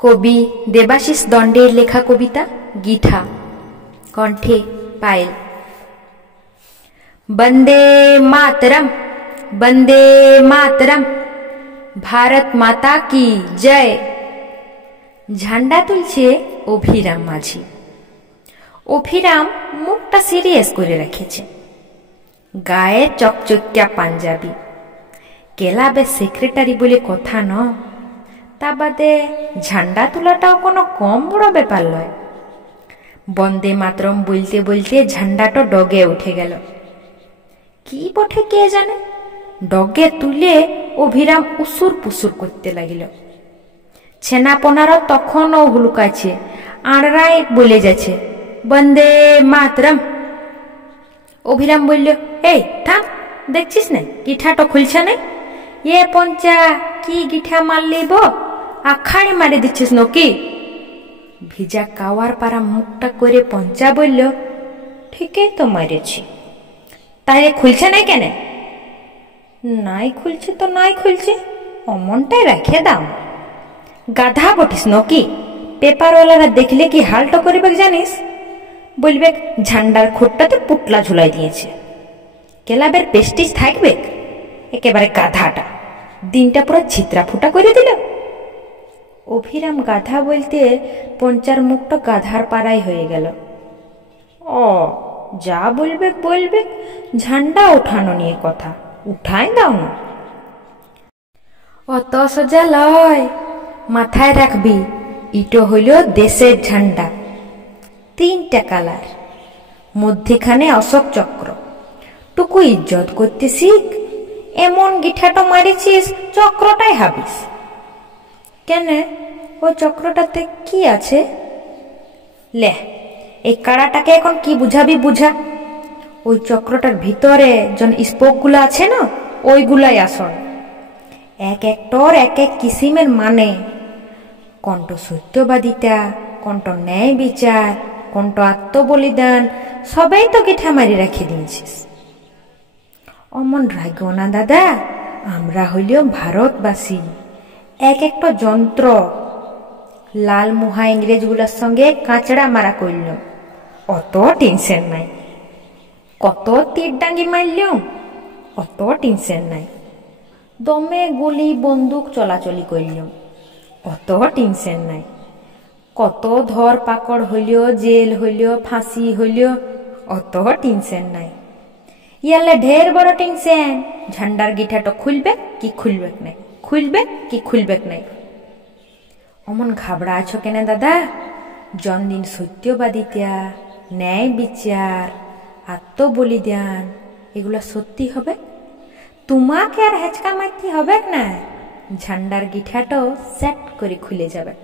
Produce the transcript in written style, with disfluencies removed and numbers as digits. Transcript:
কবি দেবাশিস দণ্ডের লেখা কবিতা গীঠা, কণ্ঠে পায়েল। বন্দে মাতরম, বন্দে মাতরম, ভারত মাতা কি জয়। ঝান্ডা তুলছে অভিরাম মাঝি। অভিরাম মুখটা সিরিয়াস করে রেখেছে, গায়ে চকচকিয়া পাঞ্জাবি, ক্লাবের সেক্রেটারি বলে কথা ন। তা বাদে ঝান্ডা তোলাটাও কোনো কম বড় ব্যাপার নয়। বন্দে মাতরম বলতে বলতে ঝান্ডাটা ডগে উঠে গেল। কি বটে কে জানে, ডগে তুলে অভিরাম উসুর পুসুর করতে লাগিল। ছেনাপনারা তখনও হুলুকাছে, আড়রাই বলে যাচ্ছে বন্দে মাতরম। অভিরাম বলল, এই থাম, দেখছিস না গিঠাটা খুলছে না? এ পঞ্চা কি গিঠা মারলি বো, আখাড়ি মারি দিচ্ছিস নাকি? ভিজা কাওয়ার পারা মুখটা করে পঞ্চা বলল, ঠিকই তো মারেছি। তাহলে খুলছে না কেন? নাই খুলছে তো নাই খুলছে, অমনটাই রেখে দাও। গাধা বটিস নাকি? পেপারওয়ালারা দেখলে কি হালটা করবে জানিস? বলবে ঝান্ডার খোটটাতে পুটলা ঝুলাই দিয়েছে। ক্লাবের পেস্টিজ থাকবে? একেবারে গাধাটা দিনটা পুরো ছিত্রা ফুটা করে দিল। অভিরাম গাধা বলতে পঞ্চার মুখটা গাধার পাড়াই হয়ে গেল। ও যা বলবে বলবে, ঝান্ডা ওঠানো নিয়ে কথা, উঠাই দাও না। অত সোজা লয়, মাথায় রাখবি ইটো হইল দেশের ঝান্ডা, 3টা কালার, মধ্যেখানে অশোক চক্র। টুকু ইজ্জত করতে শিখ। এমন গিঠাটা মারিছিস চক্রটাই হাবিস। কেন, ওই চক্রটাতে কি আছে? লে, এই কাড়াটাকে এখন কি বুঝাবি বুঝা। ওই চক্রটার ভিতরে জন স্পোক গুলো আছে না, ওইগুলাই আসল। এক একটার এক এক কিসিমের মানে, কোনটা সত্যবাদিতা, কোনটা ন্যায় বিচার, কোনটা আত্মবলিদান, সবাই তো গিঠা মারি রেখে দিয়েছিস। অমন রাগ না দাদা, আমরা হইলেও ভারতবাসী, এক একটা যন্ত্র। লাল মুহা ইংরেজগুলোর সঙ্গে কাঁচড়া মারা করল, অত টেনশন নাই। কত তীর ডাঙ্গি মারল, অত টেনশন নাই। দমে গুলি বন্দুক চলাচলি করল, অত টেনশন নাই। কত ধর পাকড় হইল, জেল হইল, ফাঁসি হইল, অত টেনশন নাই। ইয়ালে ঢের বড় টেনশন, ঝান্ডার গিঠাটা খুলবে কি খুলবে নাই, খুলবে কি খুলবে নাই। অমন ঘাবড়া আছো কেন দাদা? জনদিন সত্যবাদিতা, ন্যায় বিচার, আত্মবলিদান এগুলো সত্যি হবে, তোমাকে আর হেঁচকা মারতে হবে না। ঝান্ডার গিঠাটাও সেট করে খুলে যাবে।